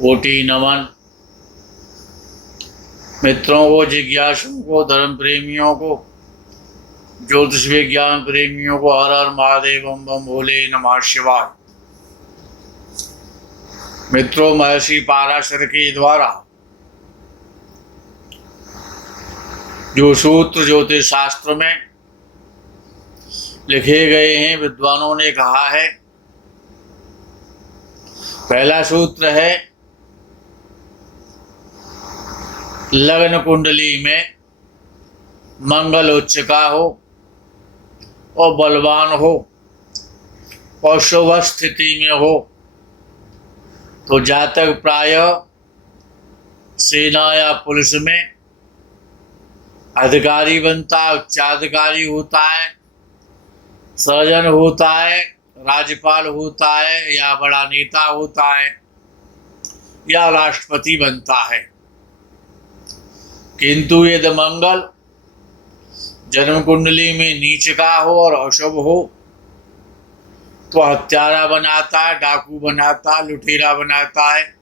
कोटि नमन। मित्रों को, जिज्ञासुओं को, धर्म प्रेमियों को, ज्योतिष विज्ञान प्रेमियों को हर हर महादेव, बम बम भोले, नमः शिवाय। मित्रों, महर्षि पाराशर के द्वारा जो सूत्र ज्योतिष शास्त्र में लिखे गए हैं, विद्वानों ने कहा है। पहला सूत्र है, लग्न कुंडली में मंगल उच्च का हो और बलवान हो और शुभ स्थिति में हो तो जातक प्राय सेना या पुलिस में अधिकारी बनता, उच्चाधिकारी होता है, सर्जन होता है, राज्यपाल होता है, या बड़ा नेता होता है, या राष्ट्रपति बनता है। किंतु यदि मंगल जन्म कुंडली में नीच का हो और अशुभ हो तो हत्यारा बनाता है, डाकू बनाता है, लुटेरा बनाता है,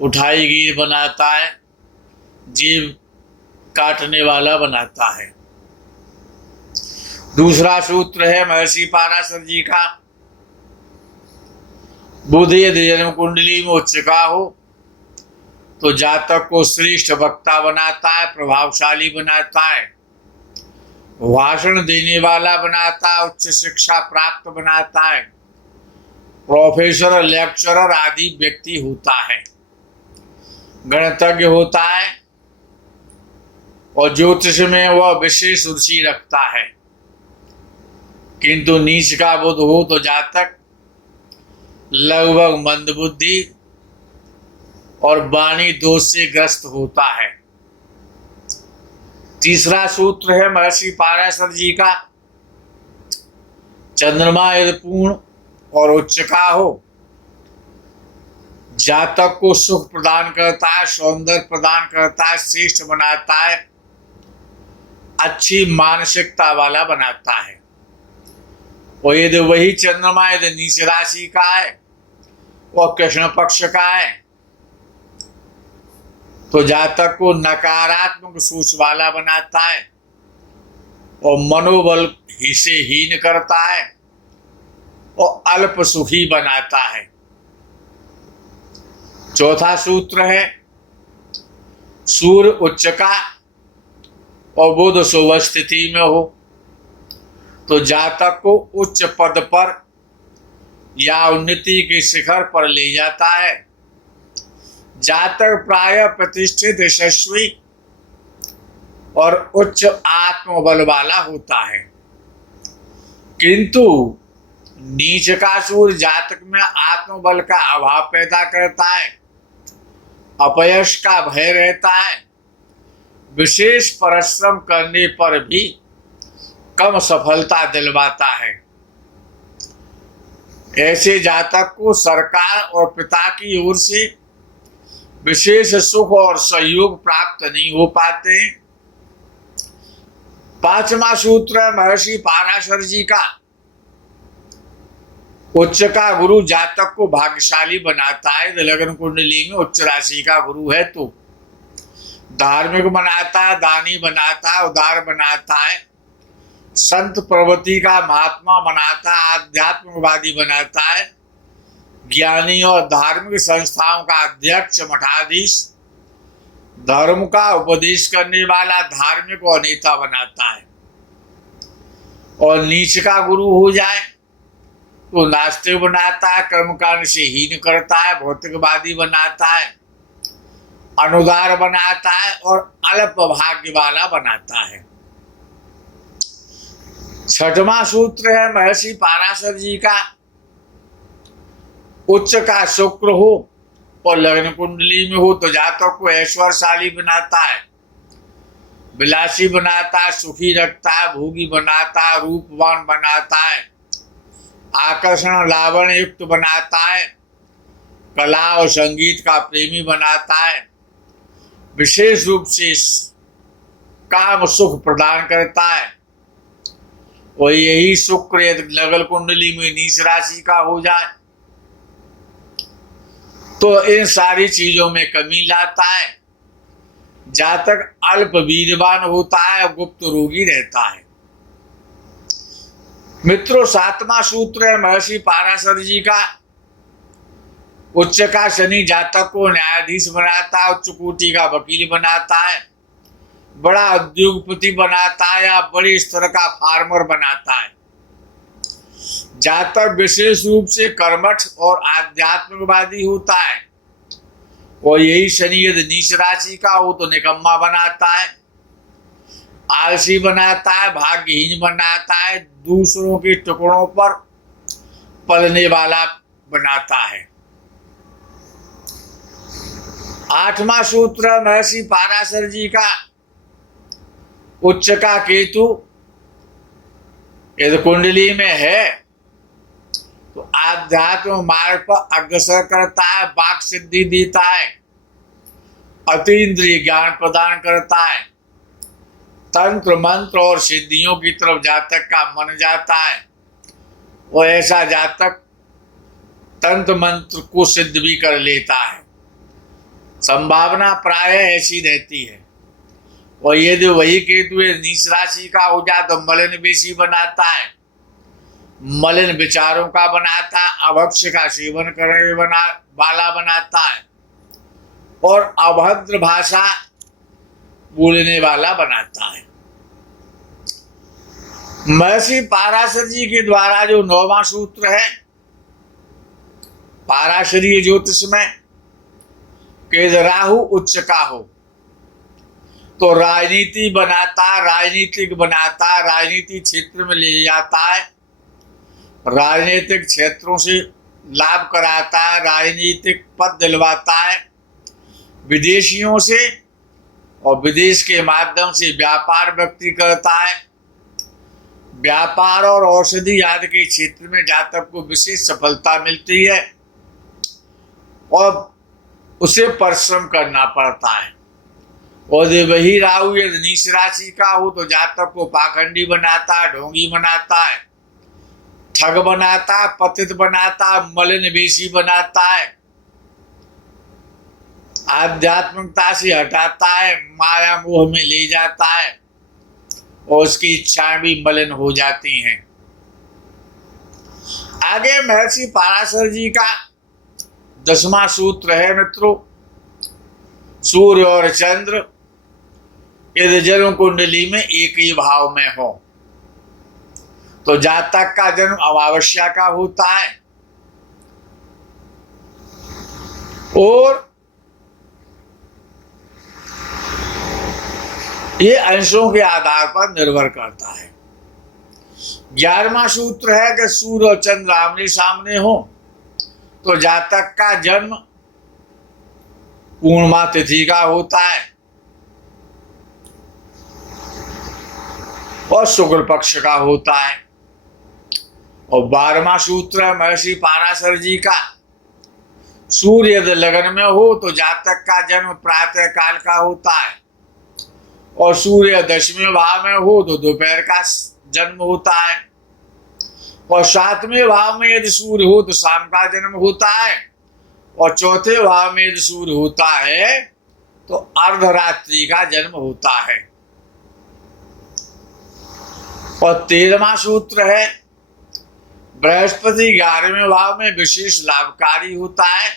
उठाईगीर बनाता है, जीव काटने वाला बनाता है। दूसरा सूत्र है महर्षि पाराशर जी का, बुध यदि जन्म कुंडली में उच्च का हो तो जातक को श्रेष्ठ वक्ता बनाता है, प्रभावशाली बनाता है, भाषण देने वाला बनाता है, उच्च शिक्षा प्राप्त बनाता है, प्रोफेसर, लेक्चरर आदि व्यक्ति होता है, गणितज्ञ होता है और ज्योतिष में वह विशेष रुचि रखता है। किंतु नीच का बुध हो तो जातक लगभग मंदबुद्धि और वाणी दोष से ग्रस्त होता है। तीसरा सूत्र है महर्षि पाराशर जी का, चंद्रमा यदि पूर्ण और उच्च का हो जातक को सुख प्रदान करता है, सौंदर्य प्रदान करता है, श्रेष्ठ बनाता है, अच्छी मानसिकता वाला बनाता है। और यदि वही चंद्रमा यदि नीच राशि का है और कृष्ण पक्ष का है तो जातक को नकारात्मक सोच वाला बनाता है और मनोबल से हीन करता है और अल्प सुखी बनाता है। चौथा सूत्र है, सूर्य उच्च का और बुध शुभ स्थिति में हो तो जातक को उच्च पद पर या उन्नति के शिखर पर ले जाता है। जातक प्राय प्रतिष्ठित, यशस्वी और उच्च आत्मबल वाला होता है। किंतु नीच का सूर्य जातक में आत्मबल का अभाव पैदा करता है, अपयश का भय रहता है, विशेष परिश्रम करने पर भी कम सफलता दिलवाता है। ऐसे जातक को सरकार और पिता की ओर से विशेष सुख और सहयोग प्राप्त नहीं हो पाते। पांचवा सूत्र है महर्षि पाराशर जी का, उच्च का गुरु जातक को भाग्यशाली बनाता है। लग्न कुंडली में उच्च राशि का गुरु है तो धार्मिक बनाता है, दानी बनाता है, उदार बनाता है, संत प्रवृत्ति का महात्मा बनाता है, आध्यात्मिकवादी बनाता है, ज्ञानी और धार्मिक संस्थाओं का अध्यक्ष, मठाधीश, धर्म का उपदेश करने वाला धार्मिक और नेता बनाता है। और नीच का गुरु हो जाए तो नास्तिक बनाता है, कर्मकांड से हीन करता है, भौतिकवादी बनाता है, अनुदार बनाता है और अल्प भाग्य वाला बनाता है। छठवां सूत्र है महर्षि पाराशर जी का, उच्च का शुक्र हो और लग्न कुंडली में हो तो जातक को ऐश्वर्यशाली बनाता है, विलासी बनाता है, सुखी रखता है, भोगी बनाता है, रूपवान बनाता है, आकर्षण लावण्य युक्त बनाता है, कला और संगीत का प्रेमी बनाता है, विशेष रूप से काम सुख प्रदान करता है। और यही शुक्र यदि लग्न कुंडली में नीच राशि का हो जाए तो इन सारी चीजों में कमी लाता है। जातक अल्प वीर्यवान होता है, गुप्त रोगी रहता है। मित्रों, 7वां सूत्र है महर्षि पाराशर जी का। उच्च का शनि जातक को न्यायाधीश बनाता है, उच्च कोटि का वकील बनाता है, बड़ा उद्योगपति बनाता है या बड़े स्तर का फार्मर बनाता है। जातक विशेष रूप से कर्मठ और आध्यात्मिकवादी होता है। और यही शनि यदि नीच राशि का हो तो निकम्मा बनाता है, आलसी बनाता है, भाग्यहीन बनाता है, दूसरों के टुकड़ों पर पलने वाला बनाता है। 8वां सूत्र महर्षि पाराशर जी का। उच्च का केतु यदि कुंडली में है तो आध्यात्म मार्ग पर अग्रसर करता है, वाक सिद्धि देता है, अतीन्द्रिय ज्ञान प्रदान करता है, तंत्र मंत्र और सिद्धियों की तरफ जातक का मन जाता है। और ऐसा जातक तंत्र मंत्र को सिद्ध भी कर लेता है, संभावना प्राय ऐसी रहती है। और यदि वही केतु नीच राशि का हो जाए तो मलिन बेशी बनाता है, मलिन विचारों का बनाता है, अभक्ष्य का सेवन करने वाला बनाता है और अभद्र भाषा बोलने वाला बनाता है। महर्षि पाराशर जी के द्वारा जो 9वां सूत्र है पाराशरीय ज्योतिष में कि राहु उच्च का हो तो राजनीति बनाता, राजनीतिक बनाता, राजनीति क्षेत्र में ले जाता है, राजनीतिक क्षेत्रों से लाभ कराता है, राजनीतिक पद दिलवाता है विदेशियों से, और विदेश के माध्यम से व्यापार व्यक्ति करता है। व्यापार और औषधि आदि के क्षेत्र में जातक को विशेष सफलता मिलती है और उसे परिश्रम करना पड़ता है। और वही राहु यदि नीच राशि का हो तो जातक को पाखंडी बनाता है, ढोंगी बनाता है, ठग बनाता है, पतित बनाता है, मलिन बेशी बनाता है, आध्यात्मिकता से हटाता है, माया मोह में ले जाता है और उसकी इच्छाएं भी मलिन हो जाती हैं। आगे महर्षि पाराशर जी का 10वां सूत्र है मित्रों। सूर्य और चंद्र यदि जन्म कुंडली में एक ही भाव में हो तो जातक का जन्म अमावस्या का होता है और ये अंशों के आधार पर निर्भर करता है। 11वां सूत्र है कि सूर्य और चंद्र आमने सामने हो तो जातक का जन्म पूर्णिमा तिथि का होता है और शुक्ल पक्ष का होता है। और 12वां सूत्र है महर्षि पाराशर जी का। सूर्य यदि लग्न में हो तो जातक का जन्म प्रातः काल का होता है और सूर्य 10वें भाव में हो तो दोपहर का जन्म होता है। और 7वें भाव में यदि सूर्य हो तो शाम का जन्म होता है और 4थे भाव में यदि सूर्य होता है तो अर्धरात्रि का जन्म होता है। और 13वां सूत्र है बृहस्पति 11वें भाव में विशेष लाभकारी होता है,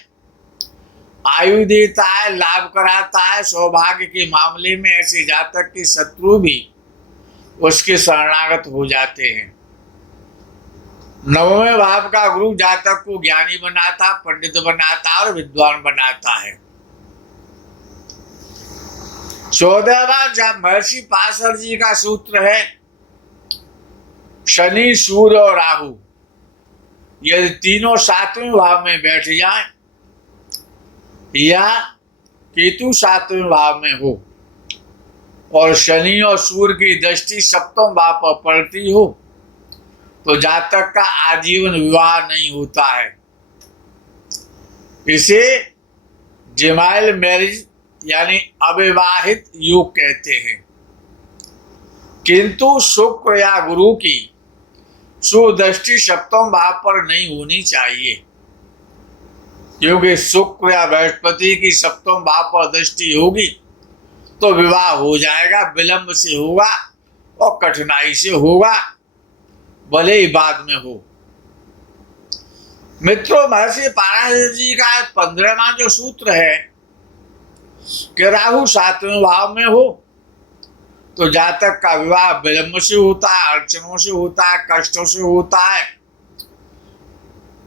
आयु देता है, लाभ कराता है। सौभाग्य के मामले में ऐसे जातक के शत्रु भी उसके शरणागत हो जाते हैं। 9वें भाव का गुरु जातक को ज्ञानी बनाता, पंडित बनाता और विद्वान बनाता है। 14वां महर्षि पाराशर जी का सूत्र है शनि, सूर्य और राहु यदि तीनों 7वें भाव में बैठ जाएं या केतु 7वें भाव में हो और शनि और सूर्य की दृष्टि 7वें भाव पर पड़ती हो तो जातक का आजीवन विवाह नहीं होता है। इसे जेमाइल मैरिज यानी अविवाहित योग कहते हैं। किंतु शुक्र या गुरु की सुदृष्टि 7वें भाव पर नहीं होनी चाहिए। क्योंकि शुक्र या बृहस्पति की सप्तम भाव पर दृष्टि होगी तो विवाह हो जाएगा, विलंब से होगा और कठिनाई से होगा, भले ही बाद में हो। मित्रों, महर्षि पाराशर जी का 15वां जो सूत्र है कि राहु 7वें भाव में हो तो जातक का विवाह विलंब से होता है, अड़चनों से होता है, कष्टों से होता है।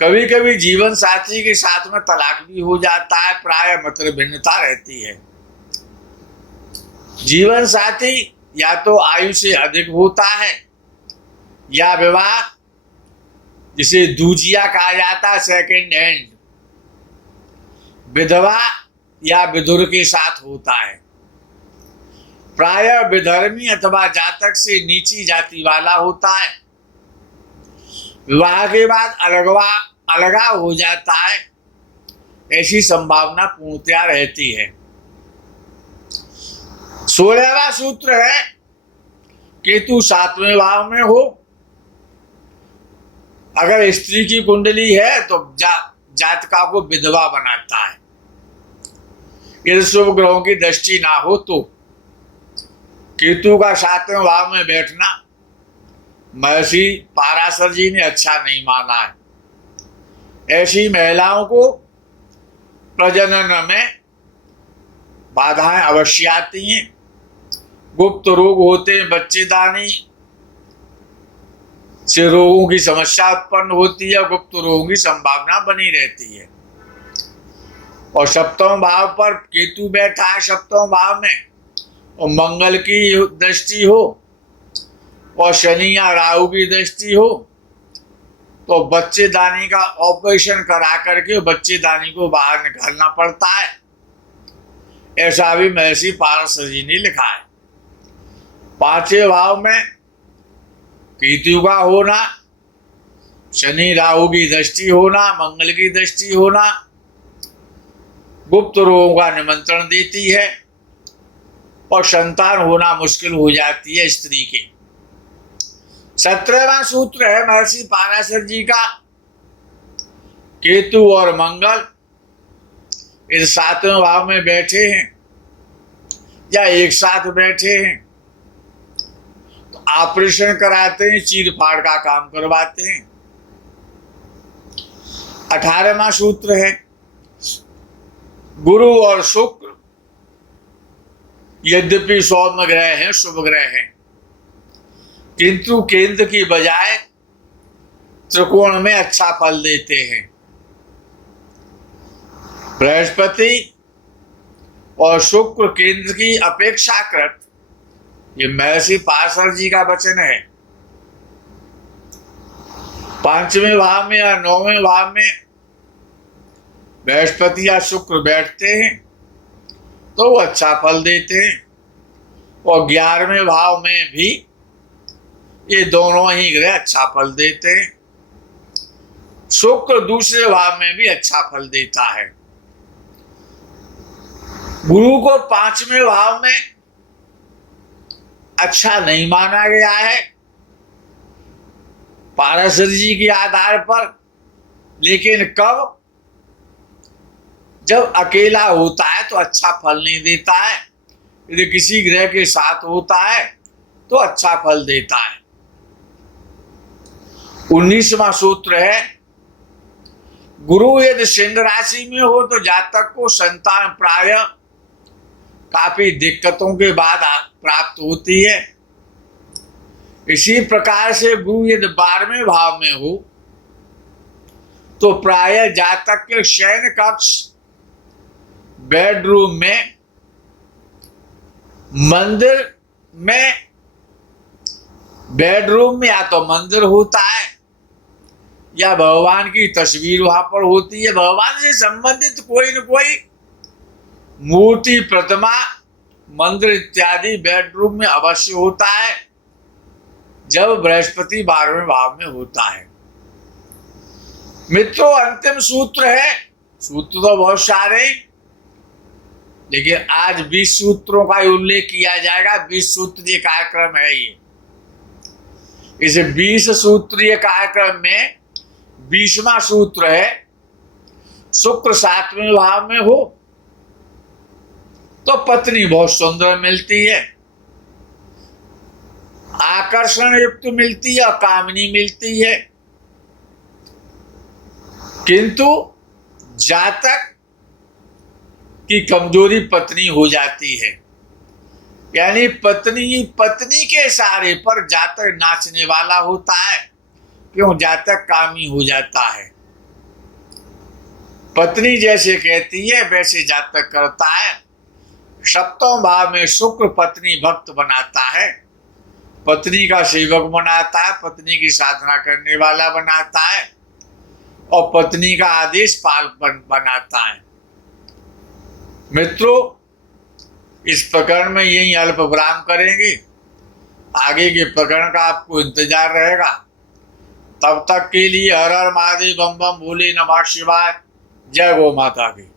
कभी कभी जीवन साथी के साथ में तलाक भी हो जाता है, प्राय मत भिन्नता रहती है। जीवन साथी या तो आयु से अधिक होता है या विवाह जिसे दूजिया कहा जाता है, सेकेंड हैंड, विधवा या विधुर के साथ होता है। प्राय विधर्मी अथवा जातक से नीची जाति वाला होता है। विवाह के बाद अलगाव हो जाता है, ऐसी संभावना पूर्णतया रहती है। 16वां सूत्र है केतु 7वें भाव में हो। अगर स्त्री की कुंडली है तो जातका को विधवा बनाता है। यदि शुभ ग्रहों की दृष्टि ना हो तो केतु का 7वें भाव में बैठना महर्षि पाराशर जी ने अच्छा नहीं माना है। ऐसी महिलाओं को प्रजनन में बाधाएं अवश्य आती हैं। गुप्त रोग होते हैं, बच्चेदानी से रोगों की समस्या उत्पन्न होती है, गुप्त रोगों की संभावना बनी रहती है। और सप्तम भाव पर केतु बैठा है, सप्तम भाव में, और मंगल की दृष्टि हो और शनि या राहु की दृष्टि हो तो बच्चेदानी का ऑपरेशन करा करके बच्चेदानी को बाहर निकालना पड़ता है। ऐसा भी महर्षि पाराशर जी ने लिखा है। 5वें भाव में केतु का होना, शनि राहु की दृष्टि होना, मंगल की दृष्टि होना गुप्त रोगों का निमंत्रण देती है और संतान होना मुश्किल हो जाती है स्त्री के। 17वां सूत्र है महर्षि पाराशर जी का, केतु और मंगल इस 7वें भाव में बैठे हैं या एक साथ बैठे हैं तो ऑपरेशन कराते हैं, चीर फाड़ का काम करवाते हैं। 18वां सूत्र है गुरु और शुक्र यद्यपि सौम्य ग्रह हैं, शुभ ग्रह हैं, किंतु केंद्र की बजाय त्रिकोण में अच्छा फल देते हैं। बृहस्पति और शुक्र केंद्र की अपेक्षाकृत, ये महर्षि पाराशर जी का वचन है, 5वें भाव में या 9वें भाव में बृहस्पति या शुक्र बैठते हैं तो वो अच्छा फल देते हैं। और 11वें भाव में भी ये दोनों ही ग्रह अच्छा फल देते हैं। शुक्र दूसरे भाव में भी अच्छा फल देता है। गुरु को 5वें भाव में अच्छा नहीं माना गया है पाराशर जी के आधार पर, लेकिन कब, जब अकेला होता है तो अच्छा फल नहीं देता है, यदि किसी ग्रह के साथ होता है तो अच्छा फल देता है। 19वां सूत्र है गुरु यदि सिंह राशि में हो तो जातक को संतान प्राय काफी दिक्कतों के बाद प्राप्त होती है। इसी प्रकार से गुरु यदि 12वें भाव में हो तो प्राय जातक के शयन कक्ष, बेडरूम में, मंदिर में, बेडरूम में या तो मंदिर होता है या भगवान की तस्वीर वहां पर होती है। भगवान से संबंधित कोई न कोई मूर्ति, प्रतिमा, मंदिर इत्यादि बेडरूम में अवश्य होता है जब बृहस्पति 12वें भाव में होता है। मित्रों, अंतिम सूत्र है, सूत्र तो बहुत सारे, लेकिन आज 20 सूत्रों का उल्लेख किया जाएगा। 20 सूत्रीय कार्यक्रम है ये। इस 20 सूत्रीय कार्यक्रम में 20वां सूत्र है शुक्र 7वें भाव में हो तो पत्नी बहुत सुंदर मिलती है, आकर्षण युक्त मिलती है, कामनी मिलती है। किंतु जातक की कमजोरी पत्नी हो जाती है, यानी पत्नी के इशारे पर जातक नाचने वाला होता है। क्यों? जातक कामी हो जाता है, पत्नी जैसे कहती है वैसे जातक करता है। सप्तम भाव में शुक्र पत्नी भक्त बनाता है, पत्नी का सेवक बनाता है, पत्नी की साधना करने वाला बनाता है और पत्नी का आदेश पालन बनाता है। मित्रों, इस प्रकरण में यही अल्प विराम करेंगे, आगे के प्रकरण का आपको इंतजार रहेगा। तब तक के लिए हर हर महादेव, बम बम भोले, नमः शिवाय, जय गौ माता की।